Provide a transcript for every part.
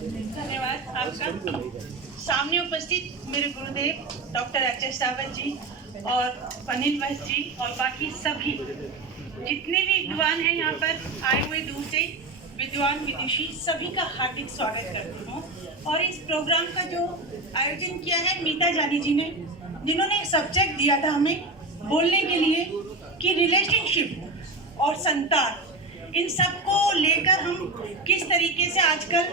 धन्यवाद आपका। सामने उपस्थित मेरे गुरुदेव डॉक्टर एच.एस. रावत जी और अनिल वैश्य जी और बाकी सभी जितने भी विद्वान हैं यहाँ पर आए हुए दूर से विद्वान विदुषी सभी का हार्दिक स्वागत करती हूँ। और इस प्रोग्राम का जो आयोजन किया है मीता जानी जी ने, जिन्होंने एक सब्जेक्ट दिया था हमें बोलने के लिए कि रिलेशनशिप और संतान, इन सब को लेकर हम किस तरीके से आजकल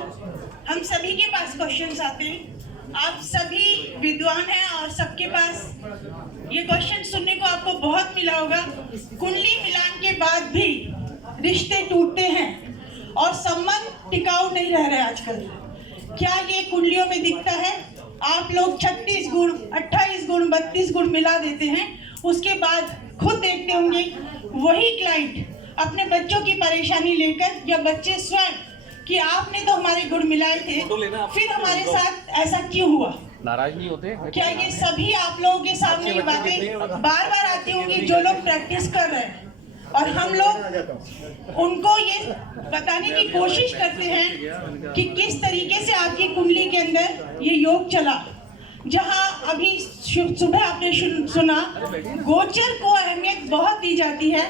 हम सभी के पास क्वेश्चंस आते हैं। आप सभी विद्वान हैं और सबके पास ये क्वेश्चन सुनने को आपको बहुत मिला होगा। कुंडली मिलान के बाद भी रिश्ते टूटते हैं और संबंध टिकाऊ नहीं रह रहे आजकल। क्या ये कुंडलियों में दिखता है? आप लोग 36 गुण, 28 गुण, 32 गुण मिला देते हैं, उसके बाद खुद देखते होंगे वही क्लाइंट अपने बच्चों की परेशानी लेकर या बच्चे स्वयं कि आपने तो हमारे गुण मिलाए थे, फिर हमारे साथ ऐसा क्यों हुआ? नाराज नहीं होते? क्या ये सभी आप लोगों के सामने ये बातें बार बार आती होंगी जो लोग प्रैक्टिस कर रहे हैं, और हम लोग उनको ये बताने की कोशिश करते हैं कि किस तरीके से आपकी कुंडली के अंदर ये योग चला। जहां अभी सुबह आपने सुना गोचर को अहमियत बहुत दी जाती है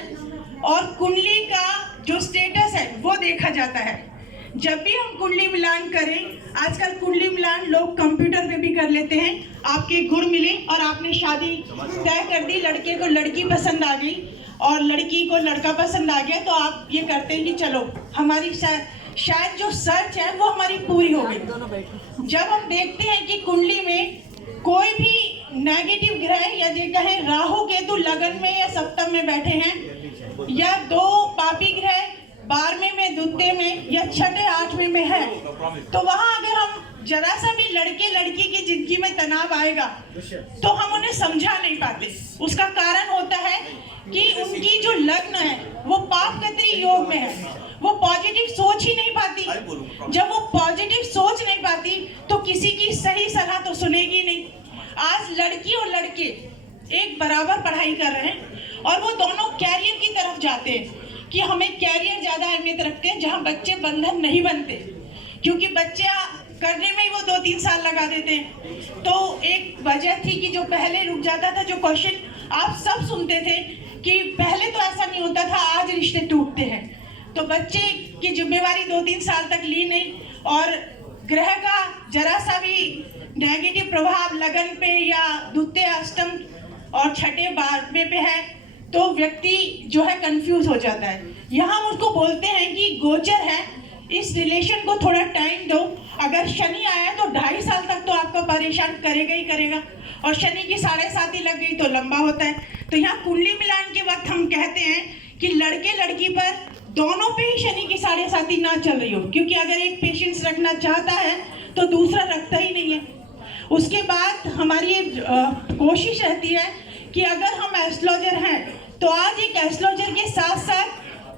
और कुंडली का जो स्टेटस है वो देखा जाता है। जब भी हम कुंडली मिलान करें, आजकल कुंडली मिलान लोग कंप्यूटर पे भी कर लेते हैं। आपके गुण मिले और आपने शादी तय कर दी, लड़के को लड़की पसंद आ गई और लड़की को लड़का पसंद आ गया, तो आप ये करते हैं कि चलो हमारी शायद जो सर्च है वो हमारी पूरी हो गई। जब हम देखते हैं कि कुंडली में कोई भी नेगेटिव ग्रह या जो कहें राहु केतु लगन में या सप्तम में बैठे हैं, या दो पापी ग्रह 12वें में, द्वितीय में या छठे 8वें में है, तो वहां अगर हम जरा सा भी लड़के लड़की की जिंदगी में तनाव आएगा तो हम उन्हें समझा नहीं पाते। उसका कारण होता है कि उनकी जो लग्न है वो पापकत्री योग में है, वो पॉजिटिव सोच ही नहीं पाती। जब वो पॉजिटिव सोच नहीं पाती तो किसी की सही सलाह तो सुनेगी नहीं। आज लड़की और लड़के एक बराबर पढ़ाई कर रहे हैं और वो दोनों कैरियर की तरफ जाते हैं कि हमें कैरियर ज्यादा अहमियत रखते हैं, जहां बच्चे बंधन नहीं बनते, क्योंकि बच्चा करने में ही वो 2-3 साल लगा देते हैं। तो एक वजह थी कि जो पहले रुक जाता था, जो क्वेश्चन आप सब सुनते थे कि पहले तो ऐसा नहीं होता था, आज रिश्ते टूटते हैं। तो बच्चे की जिम्मेवारी 2-3 साल तक ली नहीं, और ग्रह का जरा सा भी नेगेटिव प्रभाव लगन पे या द्वितीय, अष्टम और छठे 12वें पे है तो व्यक्ति जो है कंफ्यूज हो जाता है। यहाँ उसको बोलते हैं कि गोचर है, इस रिलेशन को थोड़ा टाइम दो। अगर शनि आया तो 2.5 साल तक तो आपको परेशान करेगा ही करेगा, और शनि की 7.5 लग गई तो लंबा होता है। तो यहाँ कुंडली मिलान के वक्त हम कहते हैं कि लड़के लड़की पर दोनों पे ही शनि की 7.5 ना चल रही हो, क्योंकि अगर एक पेशेंस रखना चाहता है तो दूसरा रखता ही नहीं है। उसके बाद हमारी कोशिश रहती है कि अगर हम एस्ट्रोलॉजर हैं तो आज एक एस्ट्रोलॉजर के साथ साथ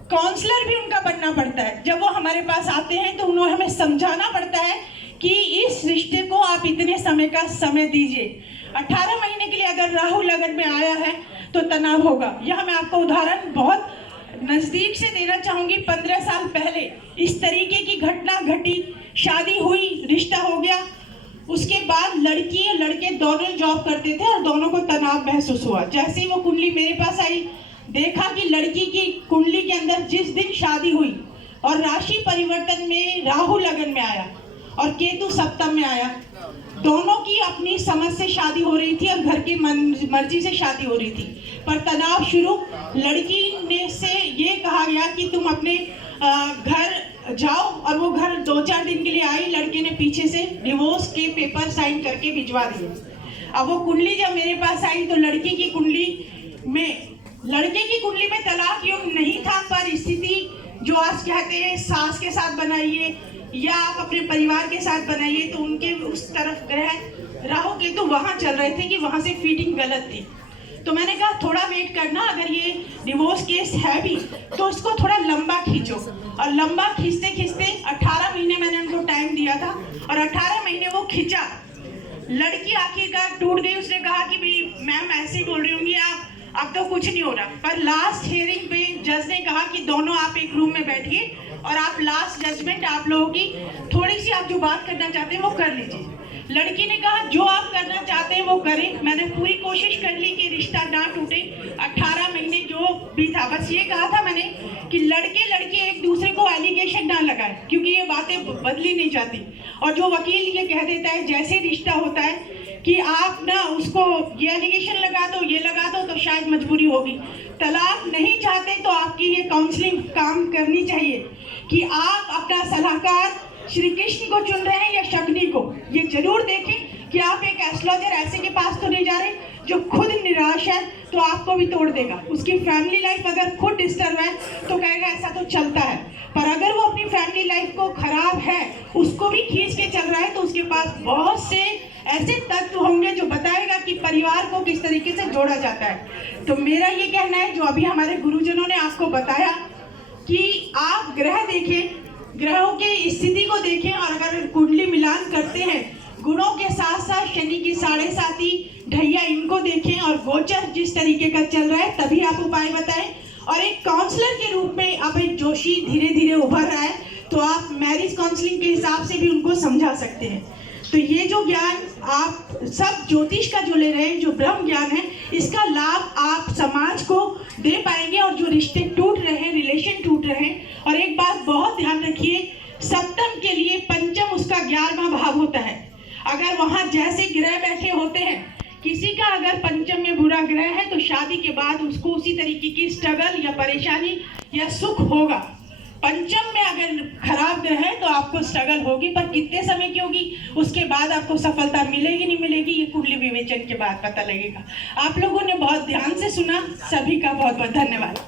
काउंसलर भी उनका बनना पड़ता है। जब वो हमारे पास आते हैं तो उन्हें हमें समझाना पड़ता है कि इस रिश्ते को आप इतने समय का समय दीजिए। 18 महीने के लिए अगर राहु लगन में आया है तो तनाव होगा। यह मैं आपको उदाहरण बहुत नजदीक से देना चाहूंगी। 15 साल पहले इस तरीके की घटना घटी, शादी हुई, रिश्ता हो गया, उसके बाद लड़की और लड़के दोनों जॉब करते थे और दोनों को तनाव महसूस हुआ। जैसे ही वो कुंडली मेरे पास आई, देखा कि लड़की की कुंडली के अंदर जिस दिन शादी हुई और राशि परिवर्तन में राहु लगन में आया और केतु सप्तम में आया, दोनों की अपनी समझ से शादी हो रही थी और घर की मर्जी से शादी हो रही थी, पर तनाव शुरू। लड़की ने से ये कहा गया कि तुम अपने घर जाओ, और वो घर 2-4 दिन के लिए आई। लड़के ने पीछे से डिवोर्स के पेपर साइन करके भिजवा दिए। अब वो कुंडली जब मेरे पास आई तो लड़के की कुंडली में तलाक योग नहीं था, पर स्थिति जो आज कहते हैं सास के साथ बनाइए या आप अपने परिवार के साथ बनाइए, तो उनके उस तरफ ग्रह राहु केतु वहां चल रहे थे कि वहां से फीडिंग गलत थी। तो मैंने कहा थोड़ा वेट करना, अगर ये डिवोर्स केस है भी तो इसको थोड़ा लंबा खींचो। और लंबा खींचते खींचते 18 महीने मैंने उनको टाइम दिया था और 18 महीने वो खींचा। लड़की आखिरकार टूट गई। उसने कहा कि भाई मैम ऐसे बोल रही होंगी आप, अब तो कुछ नहीं हो रहा। पर लास्ट हियरिंग पे जज ने कहा कि दोनों आप एक रूम में बैठिए और आप लास्ट जजमेंट आप लोगों की थोड़ी सी आप जो बात करना चाहते हैं वो कर लीजिए। लड़की ने कहा जो आप करना चाहते हैं वो करें। मैंने पूरी कोशिश कर ली कि रिश्ता ना टूटे। 18 महीने जो भी था, बस ये कहा था मैंने कि लड़के लड़की एक दूसरे को एलिगेशन ना लगाए, क्योंकि ये बातें बदली नहीं जाती। और जो वकील ये कह देता है जैसे रिश्ता होता है कि आप ना उसको ये एलिगेशन लगा दो, ये लगा दो, तो शायद मजबूरी होगी। तलाक नहीं चाहते तो आपकी ये काउंसलिंग काम करनी चाहिए कि आप अपना सलाहकार श्री कृष्ण को चुन रहे हैं या शकुनी को। ये जरूर देखें कि आप एक एस्ट्रोलॉजर ऐसे के पास तो नहीं जा रहे जो खुद निराश है तो आपको भी तोड़ देगा। उसकी फैमिली लाइफ अगर खुद डिस्टर्ब है तो कहेगा ऐसा तो चलता है, पर अगर वो अपनी फैमिली लाइफ को खराब है, उसको भी खींच के चल रहा है, तो उसके पास बहुत से ऐसे तत्व होंगे जो बताएगा कि परिवार को किस तरीके से जोड़ा जाता है। तो मेरा ये कहना है, जो अभी हमारे गुरुजनों ने आपको बताया कि आप ग्रह देखें, ग्रहों की स्थिति को देखें, और अगर कुंडली मिलान करते हैं गुणों के साथ साथ शनि की 7.5 ढैया इनको देखें, और गोचर जिस तरीके का चल रहा है तभी आप उपाय बताएं। और एक काउंसलर के रूप में अब एक जोशी धीरे धीरे उभर रहा है, तो आप मैरिज काउंसलिंग के हिसाब से भी उनको समझा सकते हैं। तो ये जो ज्ञान आप सब ज्योतिष का जो ले रहे हैं, जो ब्रह्म ज्ञान है, इसका लाभ आप समाज को दे पाएंगे। और जो रिश्ते टूट रहे हैं, रिलेशन टूट रहे हैं, और एक बात बहुत ध्यान रखिए, सप्तम के लिए पंचम उसका 11वां भाव होता है। अगर वहां जैसे ग्रह बैठे होते हैं, किसी का अगर पंचम में बुरा ग्रह है तो शादी के बाद उसको उसी तरीके की स्ट्रगल या परेशानी या सुख होगा। पंचम में अगर खराब ग्रह है तो आपको स्ट्रगल होगी, पर कितने समय की होगी, उसके बाद आपको सफलता मिलेगी नहीं मिलेगी, ये कुंडली विवेचन के बाद पता लगेगा। आप लोगों ने बहुत ध्यान से सुना, सभी का बहुत बहुत धन्यवाद।